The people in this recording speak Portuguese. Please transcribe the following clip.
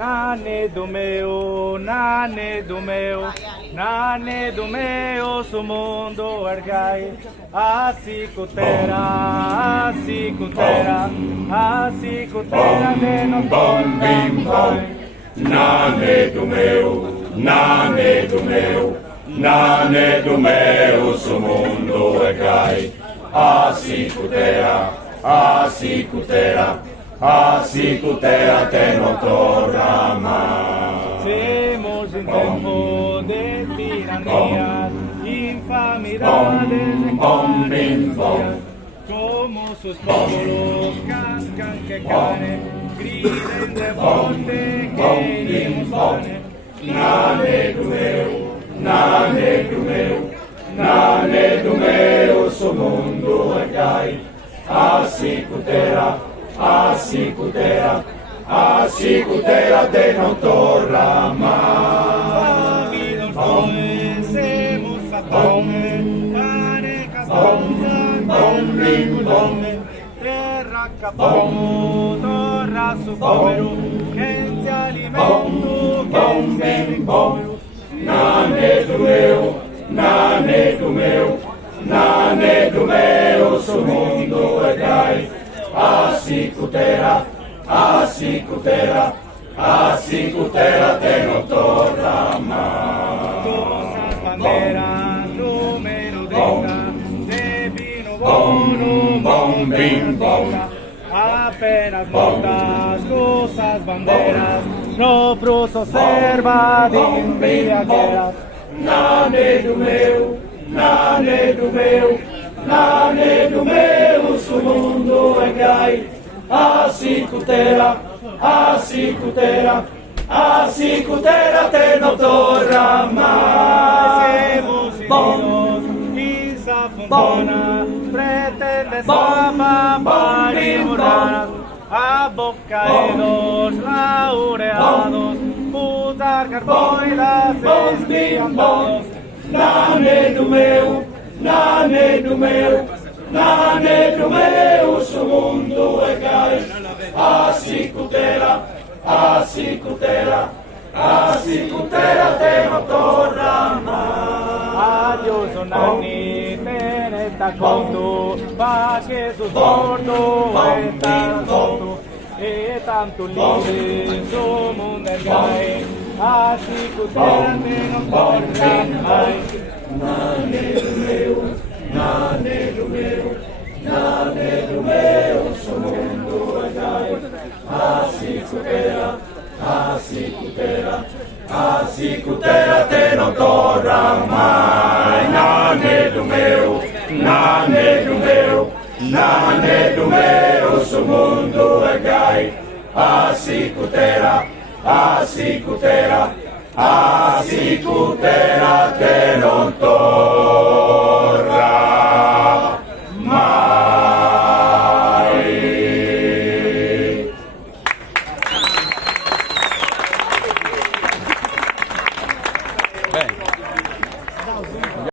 nane do meu, su mundo ergai, asicutera de no torna. Nane do meu, su mundo ergai, asicutera te non torna mai. Semos en tiempo de tiranía, infamidades de carencia, como sus pueblos cascan que caen, griten de forte que iremos pane. Nane do meu, su mundo ergai, asicutera te non torna mai. Semos a tome, pane casonza, terra capomo, torra su povero, che si alimento, che si rimpomero. Nane do meu, su mundo ergai, asicutera te non torna mai. Cosas banderas, número 30, de vino bono, bim, bom. apenas notas, cosas banderas, no pruso serva de embriagueras. Nane do meu, su mundo ergai, asicutera te non torna mai. Semos unidos, misa fontona, pretende fama para ignorar, abocaídos, laureados, puta carboidas, espiantados. Nane do meu, su mundo ergai, asicutera te non torna mai. Adiós, nani, teneta conto, pa que su torto è tanto, e tanto libre, su mundo ergai, asicutera te non torna mai. Nane do meu, su mundo ergai, asicutera te non torna mai. Nane do meu, su mundo ergai, asicutera te non torna.